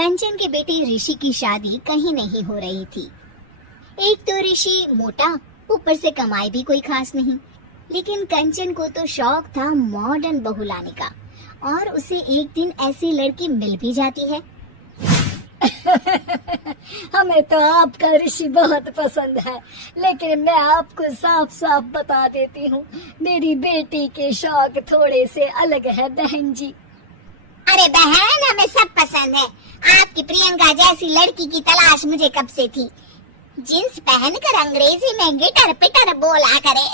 कंचन के बेटे ऋषि की शादी कहीं नहीं हो रही थी। एक तो ऋषि मोटा, ऊपर से कमाई भी कोई खास नहीं, लेकिन कंचन को तो शौक था मॉडर्न बहू लाने का, और उसे एक दिन ऐसी लड़की मिल भी जाती है। हमें तो आपका ऋषि बहुत पसंद है, लेकिन मैं आपको साफ साफ बता देती हूँ, मेरी बेटी के शौक थोड़े से अलग है बहन जी। अरे बहन, हमें सब पसंद है। आपकी प्रियंका जैसी लड़की की तलाश मुझे कब से थी, जींस पहनकर अंग्रेजी में गिटर पिटर बोला करे।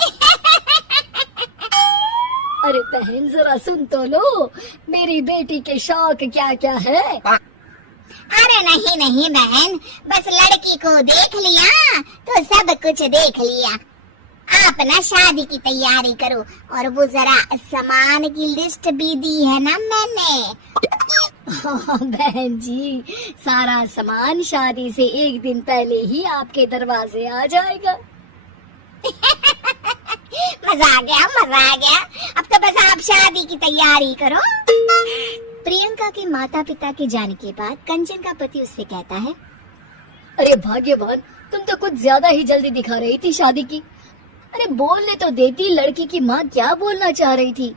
अरे बहन जरा सुन तो लो, मेरी बेटी के शौक क्या क्या है। अरे नहीं नहीं बहन, बस लड़की को देख लिया तो सब कुछ देख लिया। आप ना शादी की तैयारी करो, और वो जरा सामान की लिस्ट भी दी है ना मैंने। हाँ बहन जी, सारा सामान शादी से एक दिन पहले ही आपके दरवाजे आ जाएगा। मजा आ गया, मजा आ गया। अब तो बस आप शादी की तैयारी करो। प्रियंका के माता पिता के जाने के बाद कंचन का पति उससे कहता है, अरे भाग्यवान, तुम तो कुछ ज्यादा ही जल्दी दिखा रही थी शादी की। अरे बोलने तो देती, लड़की की माँ क्या बोलना चाह रही थी।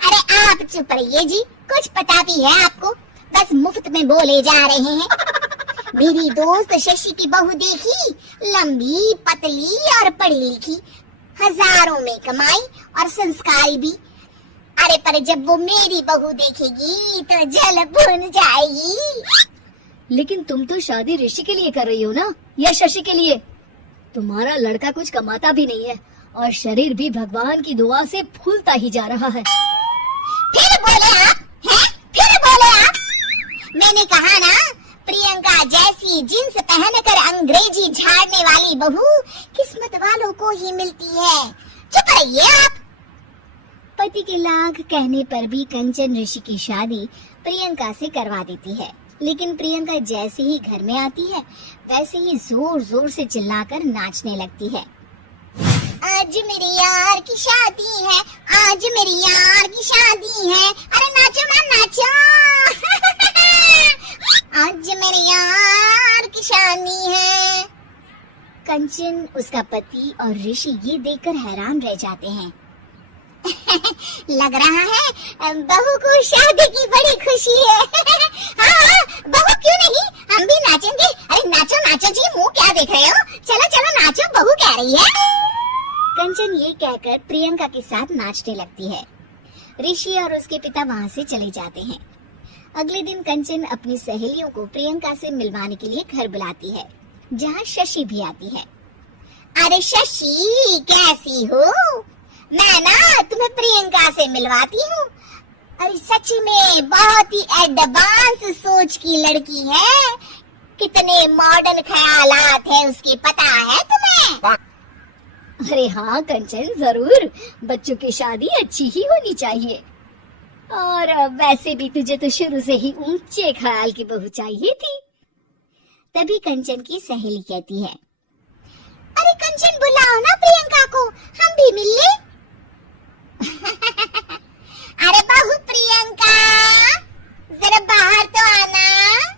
अरे आप चुप रहिए जी, कुछ पता भी है आपको, बस मुफ्त में बोले जा रहे हैं। मेरी दोस्त शशि की बहू देखी, लंबी पतली और पढ़ी लिखी, हजारों में कमाई और संस्कारी भी। अरे पर जब वो मेरी बहू देखेगी तो जल भुन जाएगी। लेकिन तुम तो शादी ऋषि के लिए कर रही हो ना, या शशि के लिए? तुम्हारा लड़का कुछ कमाता भी नहीं है, और शरीर भी भगवान की दुआ से फूलता ही जा रहा है। फिर बोले आप हैं? फिर बोले आप? मैंने कहा ना, प्रियंका जैसी जींस पहनकर अंग्रेजी झाड़ने वाली बहू किस्मत वालों को ही मिलती है। चुप रहिए आप। पति के लाख कहने पर भी कंचन ऋषि की शादी प्रियंका से करवा देती है, लेकिन प्रियंका जैसे ही घर में आती है वैसे ही जोर जोर से चिल्लाकर नाचने लगती है। आज मेरी यार की शादी है, आज मेरी यार की शादी है, अरे नाचो ना नाचो। आज मेरी यार की शादी है। कंचन, उसका पति और ऋषि ये देखकर हैरान रह जाते हैं। लग रहा है बहू को शादी की बड़ी खुशी है। हाँ, बहू क्यों नहीं, हम भी नाचेंगे। अरे नाचो नाचो जी, मुंह क्या देख रहे हो, चलो चलो नाचो, बहू कह रही है। कंचन ये कहकर प्रियंका के साथ नाचने लगती है। ऋषि और उसके पिता वहाँ से चले जाते हैं। अगले दिन कंचन अपनी सहेलियों को प्रियंका से मिलवाने के लिए घर बुलाती है, जहाँ शशि भी आती है। अरे शशि, कैसी हो? मैं ना तुम्हें प्रियंका से मिलवाती हूँ। अरे सच में बहुत ही एडवांस सोच की लड़की है, कितने मॉडर्न ख्यालात है उसके, पता है तुम्हें? अरे हाँ कंचन, जरूर, बच्चों की शादी अच्छी ही होनी चाहिए। और वैसे भी तुझे तो शुरू से ही ऊंचे ख्याल की बहू चाहिए थी। तभी कंचन की सहेली कहती है, अरे कंचन बुलाओ ना प्रियंका को, हम भी मिल ले। अरे बहू प्रियंका, जरा बाहर तो आना।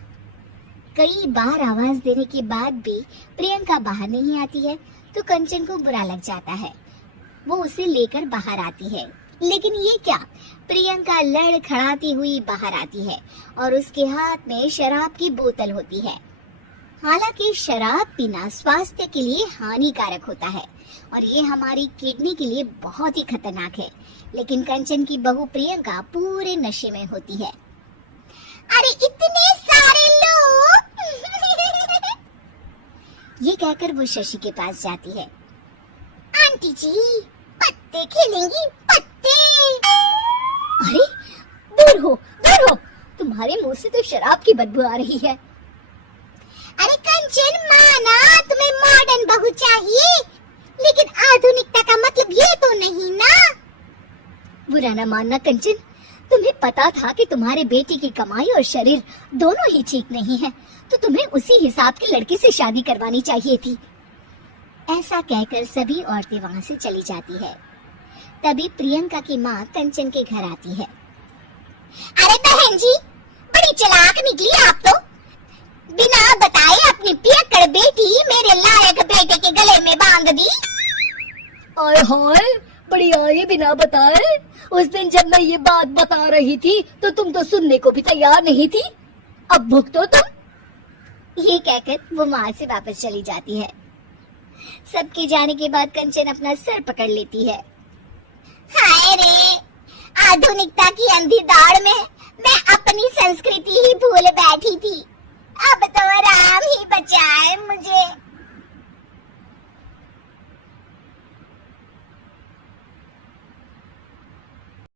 कई बार आवाज देने के बाद भी प्रियंका बाहर नहीं आती है तो कंचन को बुरा लग जाता है। वो उसे लेकर बाहर आती है, लेकिन ये क्या, प्रियंका लड़खड़ाती हुई बाहर आती है और उसके हाथ में शराब की बोतल होती है। हालांकि शराब पीना स्वास्थ्य के लिए हानिकारक होता है और ये हमारी किडनी के लिए बहुत ही खतरनाक है, लेकिन कंचन की बहू प्रियंका पूरे नशे में होती है। अरे इतने सारे लोग। ये कहकर वो शशि के पास जाती है। आंटी जी, पत्ते खेलेंगी, पत्ते। अरे दूर हो, दूर हो, तुम्हारे मुंह से तो शराब की बदबू आ रही है। अरे कंचन, माना तुम्हें मॉडर्न बहू चाहिए, लेकिन आधुनिकता का मतलब ये तो नहीं ना। बुरा न मानना कंचन, तुम्हें पता था कि तुम्हारे बेटी की कमाई और शरीर दोनों ही ठीक नहीं है, तो तुम्हें उसी हिसाब के लड़के से शादी करवानी चाहिए थी। ऐसा कहकर सभी औरतें वहाँ से चली जाती है। तभी प्रियंका की माँ कंचन के घर आती है। अरे बहन जी, बड़ी चालाक निकली आप तो। बिना बताए अपनी पियक्कड़ बेटी मेरे लायक बेटे के गले में बांध दी। आय हाय, बड़ी आई बिना बताए। उस दिन जब मैं ये बात बता रही थी तो तुम तो सुनने को भी तैयार नहीं थी। अब भुगतो तुम। ये कहकर वो वहां से वापस चली जाती है। सबके जाने के बाद कंचन अपना सर पकड़ लेती है। हाय रे, आधुनिकता की अंधी दौड़ में मैं अपनी संस्कृति